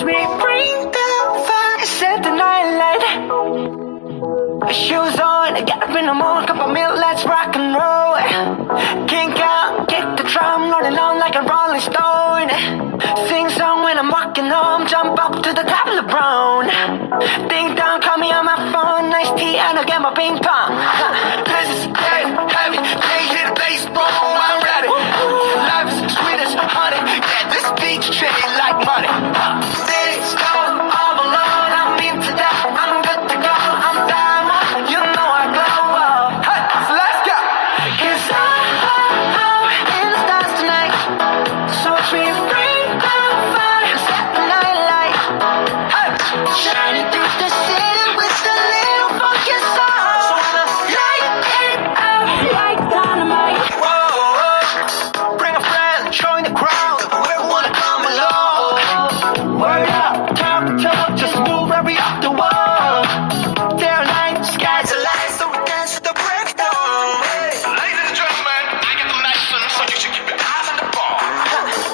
Watch me bring the fire, set the night light. Shoes on, get up in the morning, cup of milk, let's rock and roll. Kink out, kick the drum, rolling on like a rolling stone. Sing song when I'm walking home, jump up to the top of the brown. Ding dong, call me on my phone, nice tea and I'll get my ping pong. This is dead, heavy, they hit the bass, boom, I'm ready. Life is sweet as honey, yeah, this beach chain like money. This go all alone, I'm into that, I'm good to go, I'm down, you know I glow. Hey, so let's go. 'Cause I'm in the stars tonight, so watch me bring the fire, set the night light. Hey, shining through the city with a little funky soul. So I'ma light it up like dynamite. Whoa, bring a friend, join the crowd, whoever wanna come along. Word up, talk the talk, just move every up the wall. Day or night, sky's the line, so we dance to the break of dawn. Ladies and gentlemen, I get the medicine, so you should keep your eyes on the ball.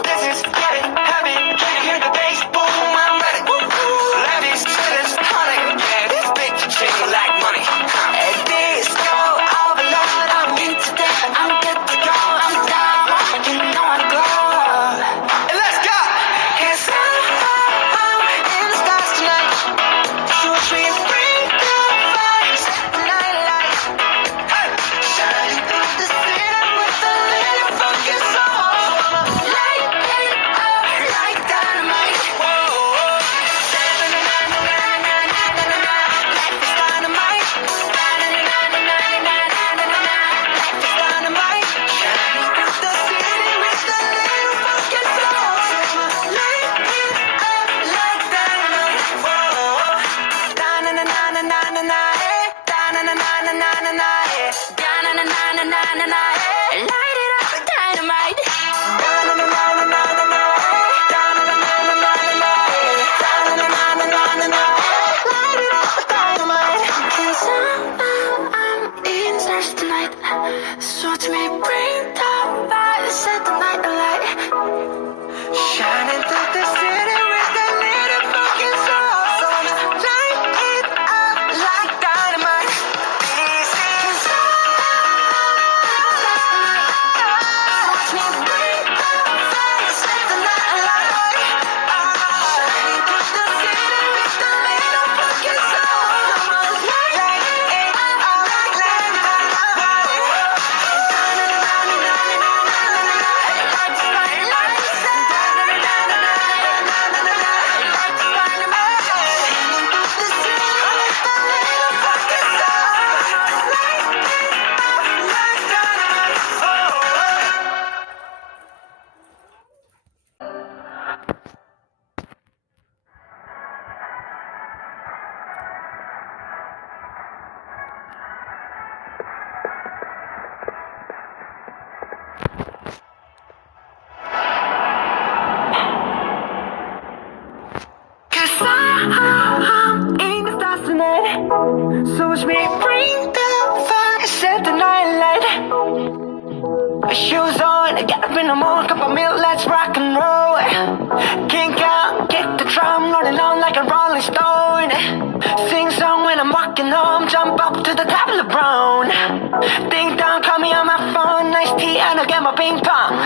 This is getting heavy, can you hear the bass? Boom, I'm ready. Levies, sweetest honey, yeah, this bitch shake like money. And this go all alone, I'm into that, I'm good to go, I'm down, you know I go. And let's go! 'Cause I'm in the stars tonight, so watch me bring the fire, set the night light. Hey, shining through the city with a little funky soul. So I'ma light it up like dynamite. Whoa, life is dynamite. Life is dynamite. Shining through the city with a little funky soul. So I'ma light it up like dynamite. Whoa, da-na-na-na-na-na-na, da-na-na-na-na-na-na, da-na-na-na-na-na-na, light it up like dynamite. Da-na-na-na-na-na-na, da-na-na-na-na-na-na, da-na-na-na-na-na-na, light it up like dynamite. 'Cause I'm in the stars tonight, so watch me bring the fire, set the night alight. Shining through the city with a little funky soul. So I'ma light it up like dynamite. This is watch me bring the fire, set the night alight. Shining through the city with a little funky soul. So I'ma light it up like dynamite. Cause I'm in the stars tonight, so watch me bring the fire, set the night light. Shoes on, get up in the morning, cup of milk, let's rock and roll. Kink out, kick the drum, rolling on like a rolling stone. Sing song when I'm walking home, jump up to the top of the brown. Ding dong, call me on my phone, nice tea and I'll get my ping pong.